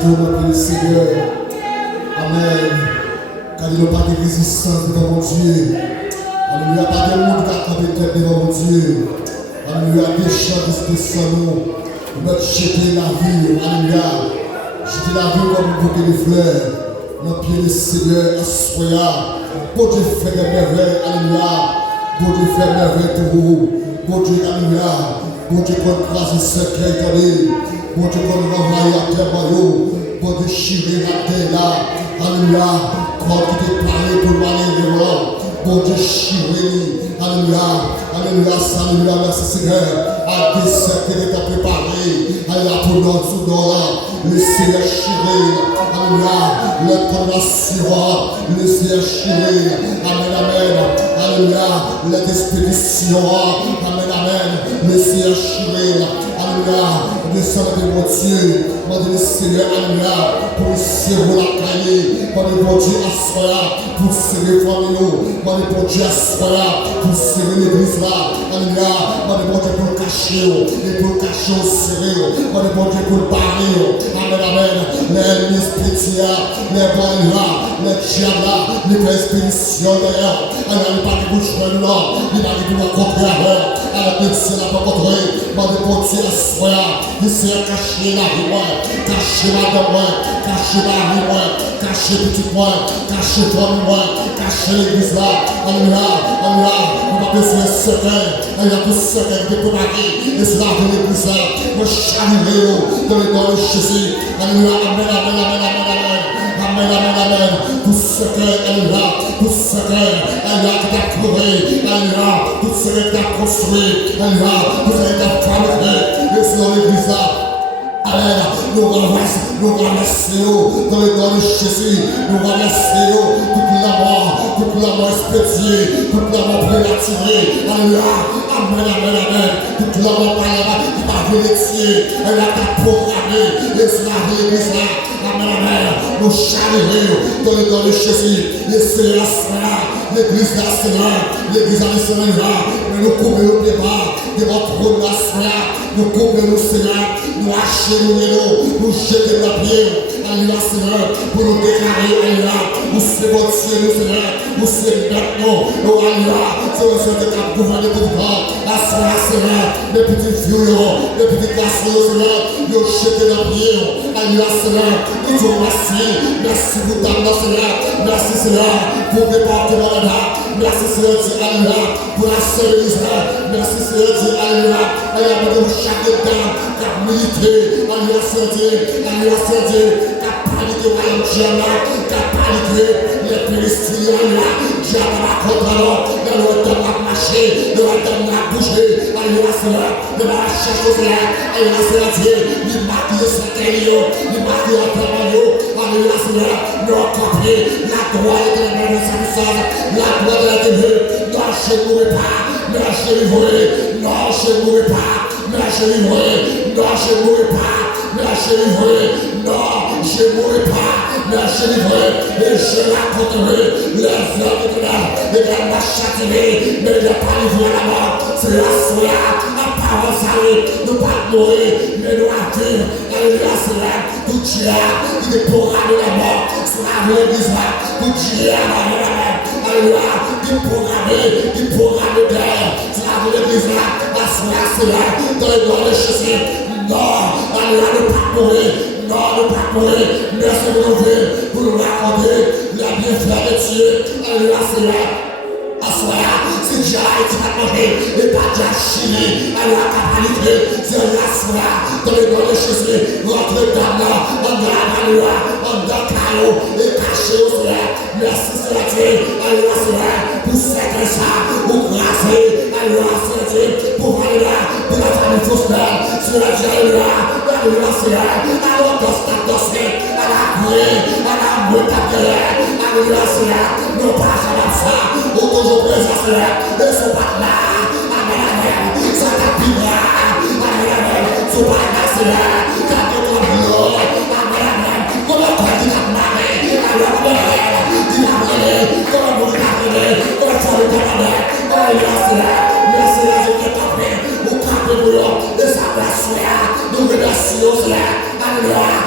tout notre Seigneur. Amen. Car il n'y a pas de résistance devant mon Dieu. Alléluia, pas de monde qui a campé tête devant mon Dieu. Alléluia, des chants de spécial nous. Notre jeter la vie. Alléluia. Jeter la vie comme un bouquet de fleurs. Dans le pied du Seigneur, assoya. Bon Dieu fait des merveilles. Alléluia. Bon Dieu fait des merveilles pour vous. Bon Dieu, alléluia. Bon Dieu, qu'on croise le secret, attendez. Bon Dieu, qu'on renvoie à terre, bon Dieu, chirer la terre là. Alléluia. Quand tu t'es parlé pour aller devant. Bon Dieu, chirer. Alléluia. Alléluia. Alléluia. Merci Seigneur. À des secrets qui t'a préparé. Alléluia. Pour notre soudan. Le Seigneur chirer. Alléluia. Le condamnation. Le Seigneur chirer. Amen. Amen. Alléluia. Les expéditions. Amen. Amen. Le Seigneur chirer. Alléluia. Le Seigneur de mon Dieu. Mon Dieu, le Seigneur. Alléluia. Pour le Seigneur la cahier. Mon Dieu, mon Dieu, assoya. Pour serrer famille. Mon Dieu, mon Dieu, assoya. Pour serrer l'église là. Alléluia. Mon Dieu, mon Dieu, pour le cacher. Et pour le cacher au serré. Mon Dieu, mon Dieu, pour le barrer. Amen, amen. Les mispétias. Les boyas. Les diablas. Les expéditions d'ailleurs. Alors, il n'y a pas de bouche de l'or. Il n'y a pas de rencontrer avec. Alors, le Seigneur n'a pas rencontré. Mon Dieu, mon Dieu, assoya. Le Seigneur caché la vie, moi. Caché la vie, moi. Caché la vie, moi. Caché petit moi. Caché toi, moi. Caché l'église là. Alléluia. Alléluia. On va besoin de secret. Il y a tout secret de préparer. Et c'est là de l'église là. Moi, chaviré dans le nom de Jésus. Alléluia. Amen, amen, amen, amen, amen. Amen, amen, amen. Tout secret, alléluia. Tout secret, alléluia, qui t'a trouvé. Alléluia. Tout secret qui t'a construit. Alléluia. Tout secret qui t'a fabriqué. Et c'est dans l'église là. Amen. Nous remercions dans le nom de Jésus. Nous remercions toute la mort expédiée, toute la mort prématurée. Alléluia. Amen, amen, amen. Toute la mort qui va vérifier. Elle a programmé. Et c'est la l'église là. Amen, amen. Nous charrions dans le nom de Jésus. Le Seigneur sera. L'église là, Seigneur. L'église là, Seigneur. Nous coupons nos pieds bas. Devant trop de la Seigneur. Nous coupons nos Seigneur. Nous achetons nous jetons la pierre. Alléluia, Seigneur. Pour nous déclarer, Alléluia. Nous serons nous, Seigneur. Nous serons maintenant. Oh, Alléluia. C'est le Seigneur qui a gouverné pour toi. La Seigneur. Les petits vieux, les petits garçons, Seigneur. Nous jetons la pierre. Alléluia, Seigneur. Nous te remercions. Merci pour ta main, Seigneur. Merci, Seigneur. Pour le département de la. Merci, Seigneur. Alléluia. Pour la seule Israël. Merci, Seigneur. Alléluia. Alléluia. Pour chaque dame qui a milité. Alléluia, Seigneur. Alléluia, Seigneur. Qui a paniqué par le diable. Qui a paniqué les Palestiniens. Diable va contre l'homme. Le retour va marcher. Le retour va bouger. Alléluia, Seigneur. Le marchage au Seigneur. Alléluia, Seigneur. Il maquille ce caillou. Il maquille un peu de Alléluia, Seigneur. Nous accomplir la gloire de la main de sa puissance. La gloire de la Dieu. Non, je ne mourrai pas. Non, je ne mourrai. Non, je ne mourrai pas. Non, je ne mourrai. Non, je ne mourrai pas. Non, je ne mourrai. Non, je ne mourrai pas. Non, je ne mourrai. Et je raconterai les œuvres de l'âme. Et elle m'a châtié. Mais il n'a pas livré la mort. C'est la soya. La parole salée. Nous pas mourir. Mais nous à vivre. Alléluia, Seigneur. Tout Dieu. Il est programmé la mort. Sur la l'église là. Tout Dieu. Alléluia. Alléluia. Il est programmé. Il est programmé d'air. Sur la l'église là. La soya, Seigneur. Dans le nom de Jésus. Non. Alléluia. Ne pas mourir. Non, ne pas mourir. Merci pour nous dire. Pour nous raconter la bienfaits de Dieu. Alléluia, Seigneur. C'est déjà été mangé et pas déjà chiné. Alors, à paniquer, c'est la soie dans le nom de Jésus. Rentre dans là, on a alléluia, on a caillou et caché au Seigneur. Merci, Seigneur. Alléluia, Seigneur, pour cette ça, pour grâcer. Alléluia, Seigneur, pour alléluia, pour la famille prospère. Seigneur, alléluia, alléluia, Seigneur. Alors, dans cette dossier, à la prière, à la mouette à terre. Alléluia, Seigneur, nous passons à ça. Toujours présent, Seigneur, et son pas là, amen, amen, ça t'appira, amen, amen, son pas là, Seigneur, t'as tout ton boulot, amen, amen, comme on dit, il a marré, alors, il a marré, comme on dit, comme on dit, alléluia, Seigneur, merci, Seigneur, je t'en prie, vous capez, et ça passe, Seigneur, nous remercions, Seigneur, alléluia,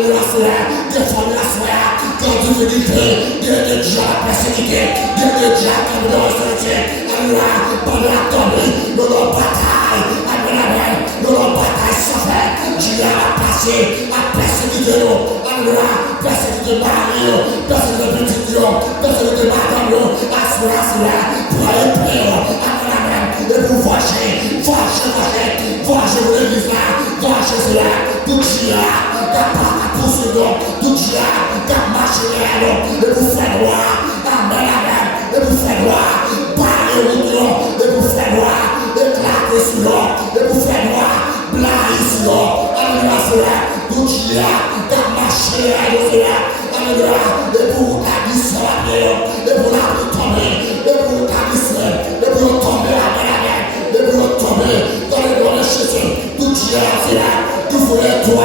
Alléluia, Seigneur. Des familles, Seigneur, qui ont difficulté, des gens persécutés, des gens qui ont besoin de sortir. Alléluia, pendant la tombée, nous avons bataille. Amen. Nous avons bataille sans fin. Dieu a passé à persécuter nous. Alléluia, persécuter Marie, persécuter petit Dieu, persécuter madame, assurance, priez. Amen. Et pour vacher pour l'église là, vacher cela, tout Dieu qui a poursuivi, tout Dieu qui a marché et pour faire droit. Amen. Et pour faire droit, parler au Dieu, et pour faire droit, éclater sur l'eau, et pour faire droit, blayer sur l'eau. Alléluia, cela, tout Dieu qui a marché Alléluia, et pour la glissade, et pour la tomber, et pour la glissade, et pour tomber, amen, et pour tomber dans les bonnes choses, tout Dieu c'est là, tout voulait toi,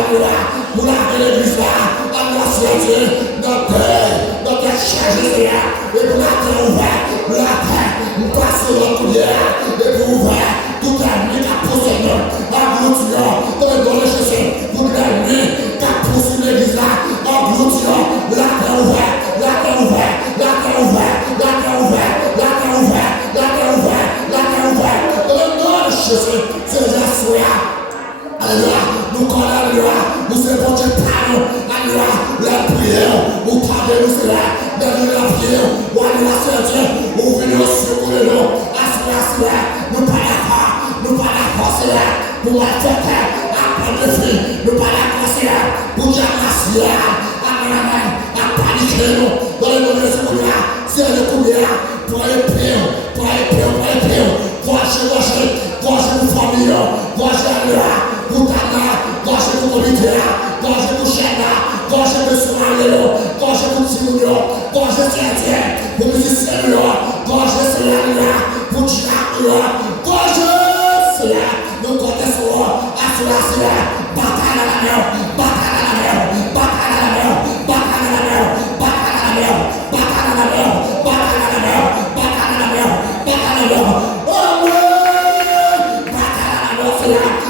pour la l'église là, Alléluia, c'est Dieu, notre charge c'est là, et pour la terre ouverte, la terre, nous passons notre coulière, et pour ouvrir, tout l'ennemi qui a poussé nous, engloutir dans les bonnes choses, tout l'ennemi qui a poussé l'église là, engloutir, la terre ouverte, la terre ouverte, la terre ouverte, la terre ouverte, la terre ouverte, la terre ouverte, la terre ouverte, dans les bonnes choses, c'est déjà soya. Alléluia, nous connaissons, alléluia, nous sommes bon Dieu par nous, alléluia, la prière, nous parlons, nous sommes là, dans la prière, alléluia, c'est Dieu, nous venons secourir nous, assurer, nous parlons, c'est là, pour la fête, apprendre le fil, nous parlons, c'est là, pour dire la amen, à paniquer nous, dans les mauvais secours, c'est le combien, pour aller prier, pour nos familles, pour pour Tana, pour comité, pour Chena, pour Somalio, pour Timon, pour Sertier, pour musicien, pour Célia, pour China, pour Célia, nous contestons à cela, bataille à la mer, bataille à la mer, bataille à la mer, bataille à la mer, bataille à la mer, bataille à la mer, bataille à la mer, bataille à la mer, bataille à la mer.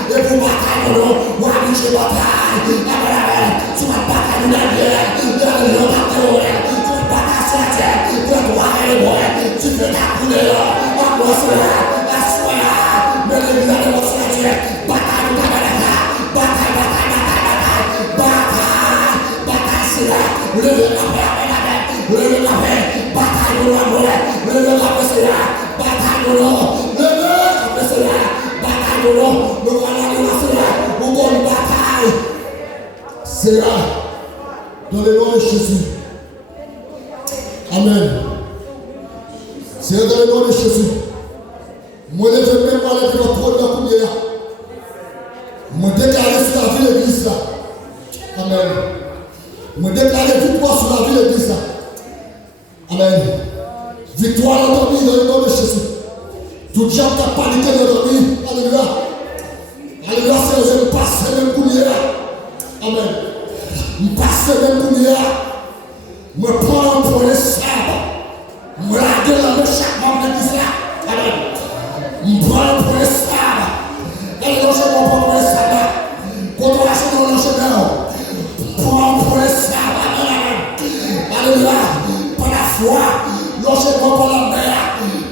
Et pour bataille, nous allons jouer bataille. Amen. Tu vas bataille de la guerre, de la bataille, tu vas bataille sur la terre, tu vas droit et les bois, tu fais ta couleur, en quoi cela, la soie, mais les gens de votre terre, bataille de la bataille, c'est là, levez la paix, amen, levez la paix, bataille de l'amour, levez la paix, c'est là, bataille de l'eau, levez la paix, c'est là. Nous allons nous une bataille. C'est là, dans le nom de Jésus. Amen. C'est dans le nom de Jésus. Moi, je vais même parler de votre trône dans le moi, déclarer sur la vie de l'église. Amen. Moi, déclarer victoire sur la vie de l'église. Amen. Victoire dans ton vie dans le nom de Jésus. Tout diable qui a paniqué dans notre vie. Alléluia. Alléluia, c'est je passe même coulière. Amen. Je passe même coulière. Je prends un point de sable. Je regarde la main chaque membre de l'église. Amen. Je prends un point de sable. Et je prends un point de sable. Quand on va acheter dans le chemin, prends un point de sable. Amen. Alléluia. Par la foi, l'enchaînement par la mer.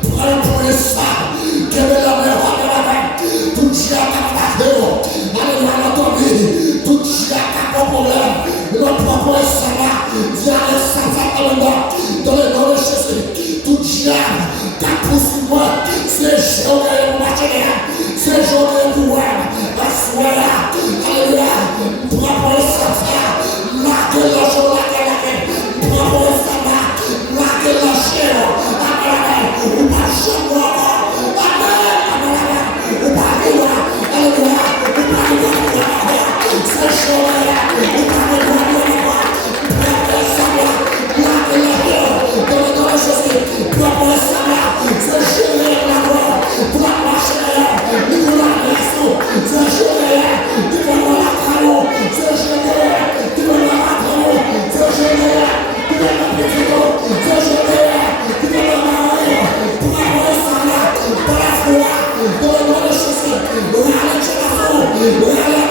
Prends un point de sable. Tout Dieu a alléluia, notre vie, tout Dieu a pas problème, notre propre salat, viens et sans dans le nom de Jésus, tout Dieu a poussé moi, c'est journée matériel, c'est journée pouvoir, assoya, alléluia, propre salat, marquez la journée, propre salat, marquez la chair, amen, ou pas chez moi. We